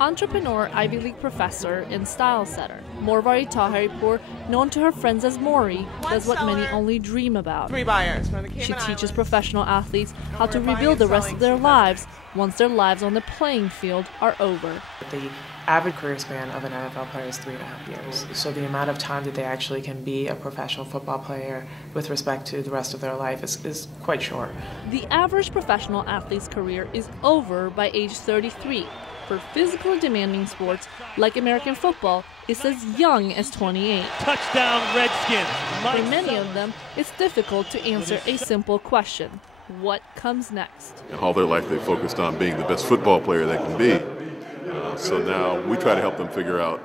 Entrepreneur, Ivy League professor, and style setter, Morvari Taheripour, known to her friends as Maury, does what many only dream about. 3 buyers from the She Cayman teaches Islands. professional athletes how to rebuild the rest of their lives once their lives on the playing field are over. The average career span of an NFL player is 3.5 years. So the amount of time that they actually can be a professional football player with respect to the rest of their life is quite short. The average professional athlete's career is over by age 33. For physically demanding sports like American football, it's as young as 28. Touchdown, Redskins. For many of them, it's difficult to answer a simple question: what comes next? All their life they focused on being the best football player they can be. So now we try to help them figure out,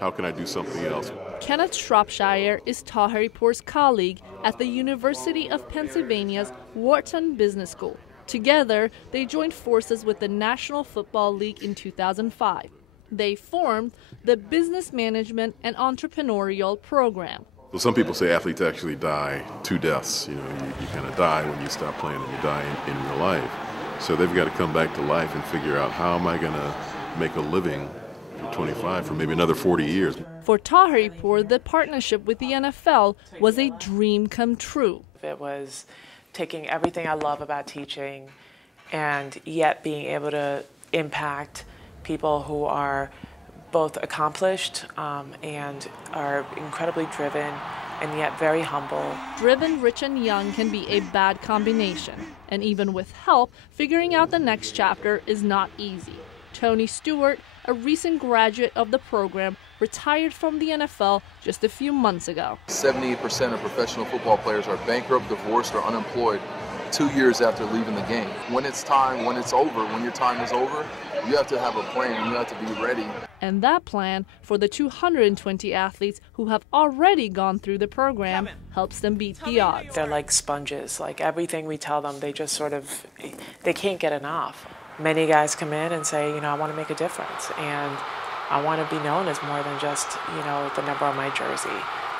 how can I do something else? Kenneth Shropshire is Taheripour's colleague at the University of Pennsylvania's Wharton Business School. Together, they joined forces with the National Football League in 2005. They formed the Business Management and Entrepreneurial Program. So some people say athletes actually die 2 deaths. You kind of die when you stop playing and you die in real life. So they've got to come back to life and figure out, how am I going to make a living for 25, for maybe another 40 years. For Taheripour, the partnership with the NFL was a dream come true. It was taking everything I love about teaching and yet being able to impact people who are both accomplished and are incredibly driven and yet very humble. Driven, rich, and young can be a bad combination. And even with help, figuring out the next chapter is not easy. Tony Stewart, a recent graduate of the program, retired from the NFL just a few months ago. 78% of professional football players are bankrupt, divorced, or unemployed 2 years after leaving the game. When it's time, when it's over, when your time is over, you have to have a plan, you have to be ready. And that plan, for the 220 athletes who have already gone through the program, helps them beat the odds. They're like sponges. Like everything we tell them, they just they can't get enough. Many guys come in and say, I want to make a difference, and I want to be known as more than just, the number on my jersey.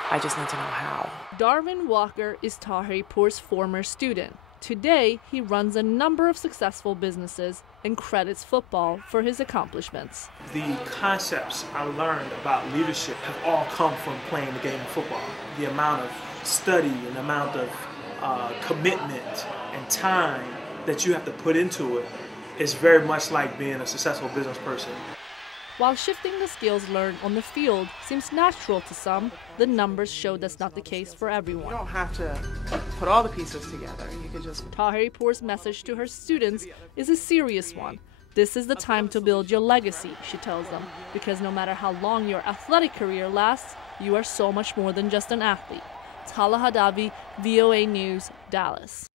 I just need to know how. Darwin Walker is Taheripour's former student. Today, he runs a number of successful businesses and credits football for his accomplishments. The concepts I learned about leadership have all come from playing the game of football. The amount of study and the amount of commitment and time that you have to put into it is very much like being a successful business person. While shifting the skills learned on the field seems natural to some, the numbers show that's not the case for everyone. You don't have to put all the pieces together. You can just... Taheripour's message to her students is a serious one. This is the time to build your legacy, she tells them, because no matter how long your athletic career lasts, you are so much more than just an athlete. Tala, Hadavi, VOA News, Dallas.